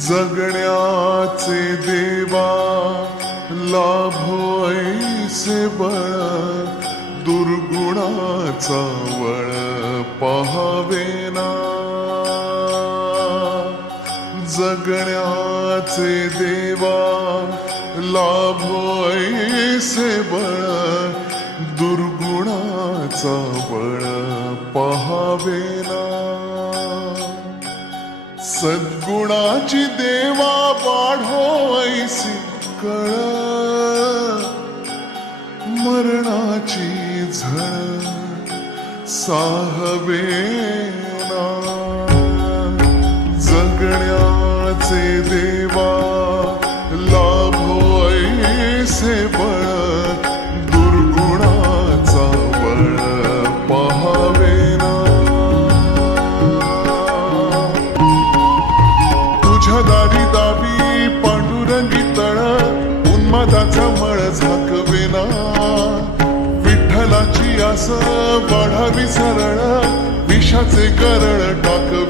जगण्याचे देवा लाभो ऐसे बळ, दुर्गुणाचा वळ पहावेना. जगण्याचे देवा लाभो ऐसे बळ, दुर्गुणाचा बळ पहावेना. सद्गुणाची देवा वाढो ऐसी कळ, मरणाची झळ साहवेना. जगण्याचे देवा लाभो ऐसे बळ, दुर्गुणाचा बळ पहावेना. तुझ्या दारी दावी पांडुरंगी तळ, उन्मादाचा मळ झाकवेना. विठ्ठलाची आस वाढावी सरळ, विषाचे करळ टाकवेना.